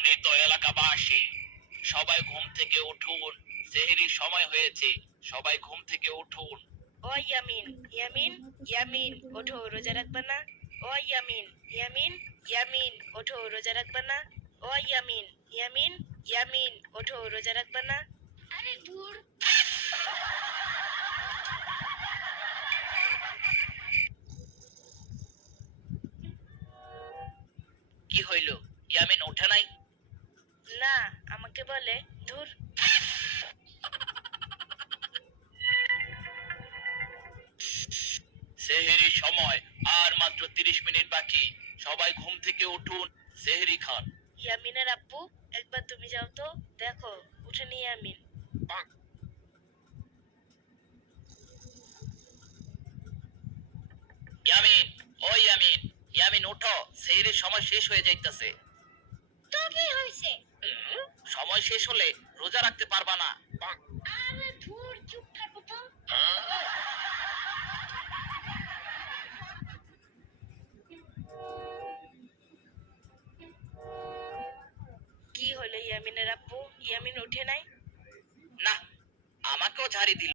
সম্মানিত এলাকাবাসী, সবাই ঘুম থেকে উঠুন। সেহরির সময় হয়েছে, সবাই ঘুম থেকে উঠুন। ও ইয়ামিন, ইয়ামিন, ইয়ামিন, ওঠো, রোজা রাখবা না? ও ইয়ামিন, ইয়ামিন, ইয়ামিন, ওঠো, রোজা রাখবা না? ও ইয়ামিন, ইয়ামিন, ইয়ামিন, ওঠো, রোজা রাখবা না? আরে ধুর। কি হইল? ইয়ামিন ওঠে নাই? না, আমাকে বলে ধুর। সেহরির সময় আর মাত্র 30 মিনিট বাকি। সবাই ঘুম থেকে উঠুন, সেহরি খান। ইয়ামিনের আব্বু, একবার তুমি যাও তো, দেখো উঠেনি ইয়ামিন। ইয়ামিন, ও ইয়ামিন, ইয়ামিন ওঠো, সেহরির সময় শেষ হয়ে যাইতেছে। তো কি হয়েছে? সময় শেষ হলে রোজা রাখতে পারবা না। আরে ধুর, চুপ থাকো তো। কি হলো ইয়ামিনের আব্বু? ইয়ামিন উঠে নাই? না, আমাকেও ঝাড়ি দিল।